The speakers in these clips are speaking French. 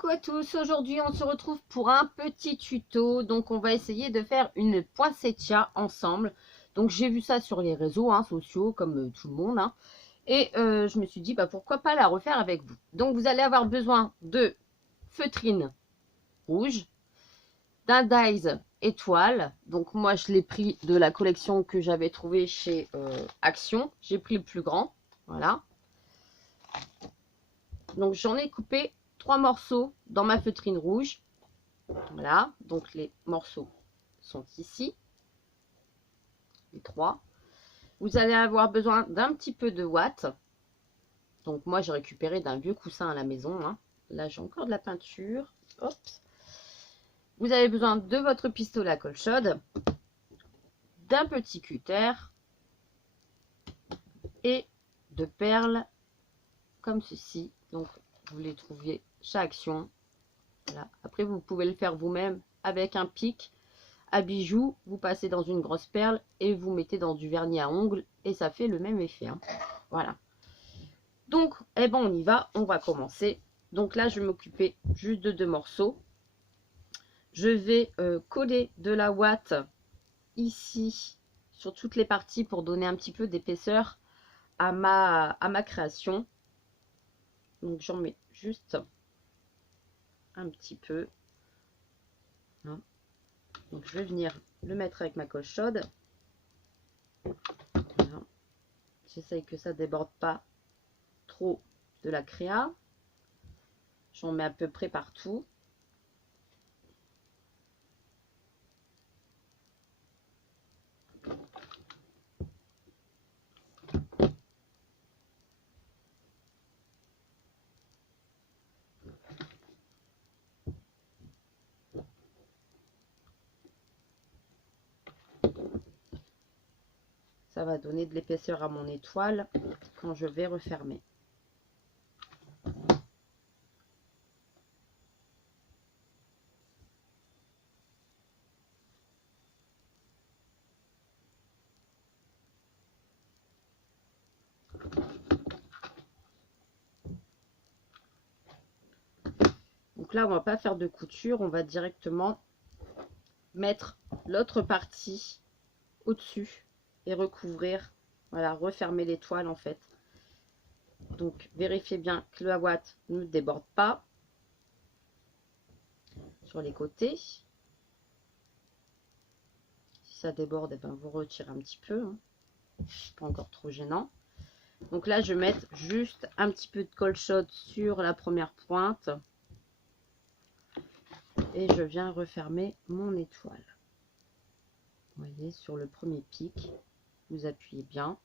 Coucou à tous, aujourd'hui on se retrouve pour un petit tuto. Donc on va essayer de faire une poinsettia ensemble. Donc j'ai vu ça sur les réseaux sociaux comme tout le monde. Et je me suis dit pourquoi pas la refaire avec vous. Donc vous allez avoir besoin de feutrine rouge, d'un dies étoile. Donc moi je l'ai pris de la collection que j'avais trouvée chez Action. J'ai pris le plus grand, voilà. Donc j'en ai coupé 3 morceaux dans ma feutrine rouge. Voilà, donc les morceaux sont ici, les 3. Vous allez avoir besoin d'un petit peu de ouate. Donc moi j'ai récupéré d'un vieux coussin à la maison. Là j'ai encore de la peinture. Hop. Vous avez besoin de votre pistolet à colle chaude, d'un petit cutter et de perles comme ceci. Donc vous les trouviez chez Action. Voilà. Après vous pouvez le faire vous-même avec un pic à bijoux. Vous passez dans une grosse perle et vous mettez dans du vernis à ongles et ça fait le même effet. Voilà. Donc on y va, on va commencer. Donc là je vais m'occuper juste de 2 morceaux. Je vais coller de la ouate ici sur toutes les parties pour donner un petit peu d'épaisseur à ma création. Donc j'en mets juste un petit peu. Donc je vais venir le mettre avec ma colle chaude. Voilà. J'essaye que ça déborde pas trop de la créa. J'en mets à peu près partout. Ça va donner de l'épaisseur à mon étoile quand je vais refermer. Donc là, on va pas faire de couture, on va directement mettre l'autre partie au-dessus et recouvrir, voilà, refermer l'étoile en fait. Donc vérifiez bien que la ouate ne déborde pas sur les côtés. Si ça déborde, vous retirez un petit peu, pas encore trop gênant. Donc là, je vais mettre juste un petit peu de colle chaude sur la première pointe et je viens refermer mon étoile. Vous voyez, sur le premier pic, vous appuyez bien.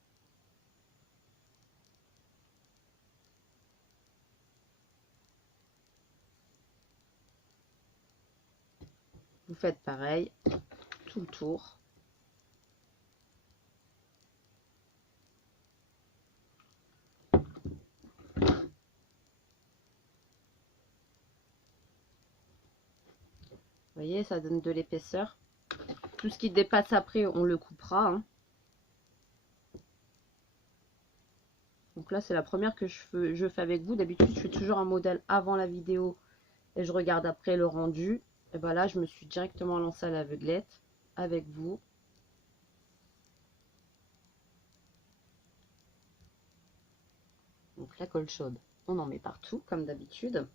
Vous faites pareil tout le tour. Vous voyez, ça donne de l'épaisseur. Tout ce qui dépasse après, on le coupera. Donc là, c'est la première que je fais avec vous. D'habitude, je fais toujours un modèle avant la vidéo et je regarde après le rendu. Et bien là, je me suis directement lancée à l'aveuglette avec vous. Donc la colle chaude, on en met partout comme d'habitude.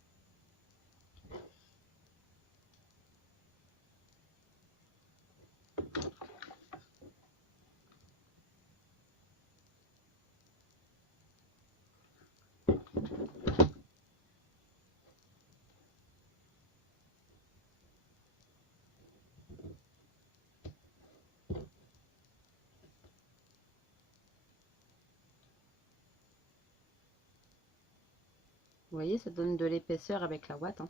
Vous voyez, ça donne de l'épaisseur avec la ouate.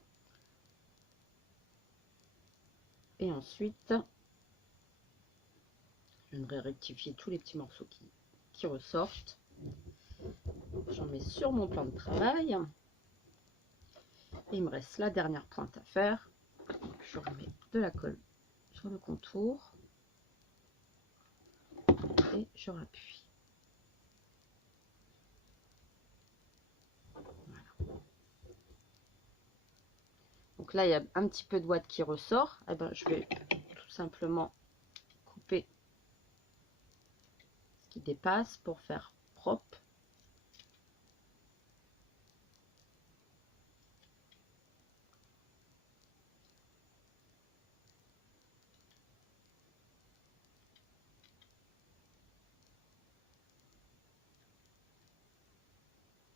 Et ensuite, je viendrai rectifier tous les petits morceaux qui ressortent. J'en mets sur mon plan de travail. Et il me reste la dernière pointe à faire. Je remets de la colle sur le contour. Et je rappuie. Voilà. Donc là, il y a un petit peu de ouate qui ressort. Eh ben, je vais tout simplement couper ce qui dépasse pour faire propre.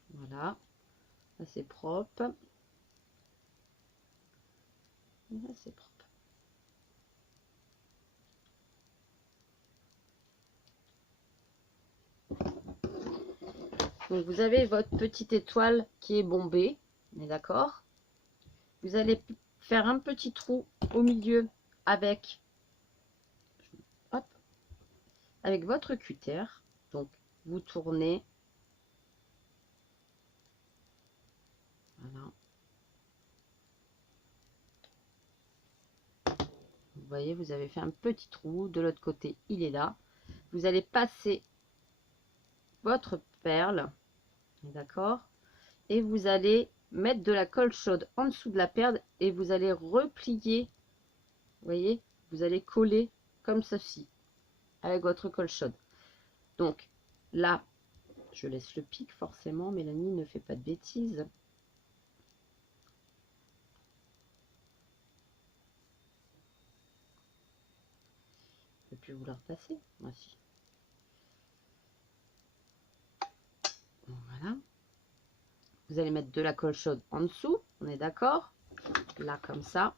Voilà, là c'est propre. Là c'est propre. Donc vous avez votre petite étoile qui est bombée, on est d'accord. Vous allez faire un petit trou au milieu avec, hop, avec votre cutter. Donc vous tournez. Voilà. Vous voyez, vous avez fait un petit trou. De l'autre côté, il est là. Vous allez passer votre perle, d'accord, et vous allez mettre de la colle chaude en dessous de la perle et vous allez replier. Vous voyez, vous allez coller comme ceci avec votre colle chaude. Donc là, je laisse le pic forcément. Mélanie ne fait pas de bêtises. Je ne peux plus vous la repasser. Moi aussi. Voilà. Vous allez mettre de la colle chaude en dessous. On est d'accord? Là, comme ça.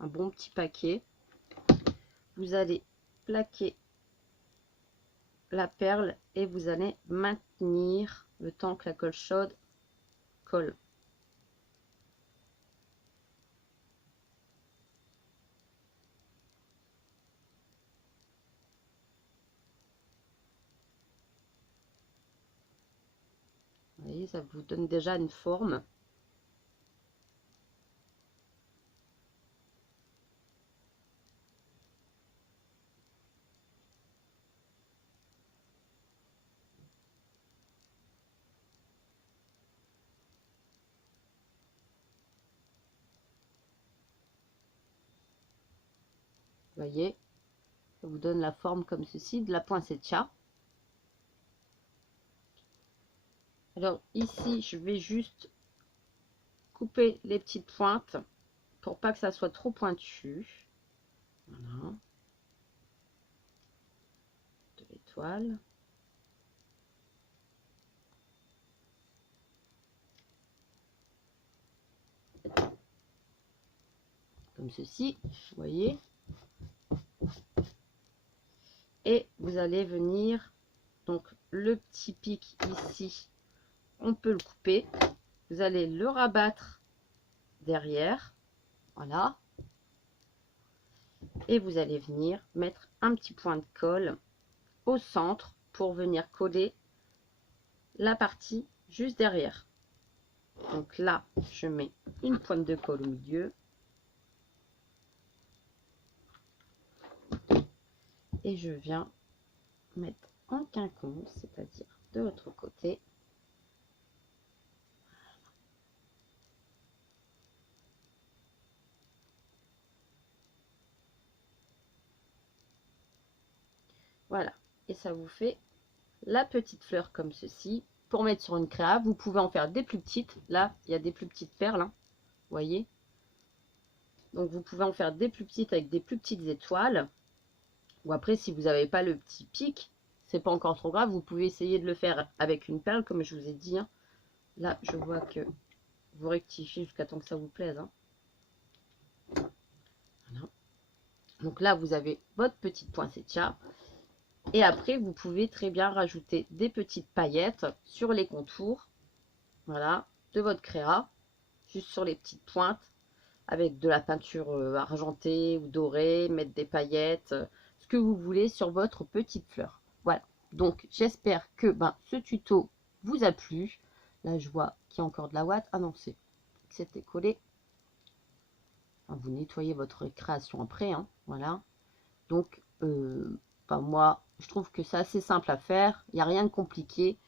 Un bon petit paquet. Vous allez plaquer la perle et vous allez maintenir le temps que la colle chaude colle. Vous voyez, ça vous donne déjà une forme. Vous voyez, ça vous donne la forme comme ceci, de la poinsettia. Alors ici, je vais juste couper les petites pointes pour pas que ça soit trop pointu. Voilà. De l'étoile. Comme ceci, vous voyez. Et vous allez venir, donc le petit pic ici, on peut le couper. Vous allez le rabattre derrière, voilà. Et vous allez venir mettre un petit point de colle au centre pour venir coller la partie juste derrière. Donc là, je mets une pointe de colle au milieu. Et je viens mettre en quinconce, c'est-à-dire de l'autre côté. Voilà, et ça vous fait la petite fleur comme ceci. Pour mettre sur une créa, vous pouvez en faire des plus petites. Là, il y a des plus petites perles, hein, vous voyez. Donc vous pouvez en faire des plus petites avec des plus petites étoiles. Ou après, si vous n'avez pas le petit pic, c'est pas encore trop grave. Vous pouvez essayer de le faire avec une perle, comme je vous ai dit. Hein. Là, je vois que vous rectifiez jusqu'à temps que ça vous plaise. Hein. Voilà. Donc là, vous avez votre petite poinsettia. Et après, vous pouvez très bien rajouter des petites paillettes sur les contours, voilà, de votre créa, juste sur les petites pointes, avec de la peinture argentée ou dorée, mettre des paillettes, ce que vous voulez sur votre petite fleur. Voilà, donc j'espère que ce tuto vous a plu. Là, je vois qu'il y a encore de la ouate. Ah non, c'était collé. Enfin, vous nettoyez votre création après, hein, voilà. Donc, moi, je trouve que c'est assez simple à faire. Il n'y a rien de compliqué.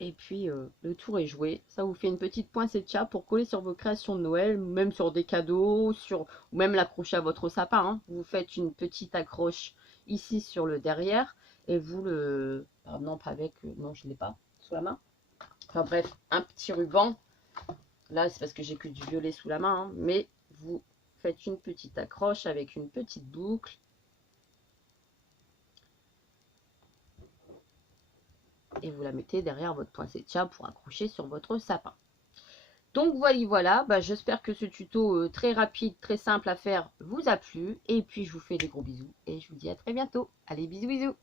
Et puis le tour est joué. Ça vous fait une petite poinsettia pour coller sur vos créations de Noël, même sur des cadeaux, ou même l'accrocher à votre sapin. Hein. Vous faites une petite accroche ici sur le derrière et vous le... non, pas avec... non, je ne l'ai pas sous la main. Enfin bref, un petit ruban. Là, c'est parce que j'ai que du violet sous la main. Hein, mais vous faites une petite accroche avec une petite boucle. Et vous la mettez derrière votre poinsettia pour accrocher sur votre sapin. Donc voilà, bah, j'espère que ce tuto très rapide, très simple à faire vous a plu. Et puis je vous fais des gros bisous et je vous dis à très bientôt. Allez, bisous bisous.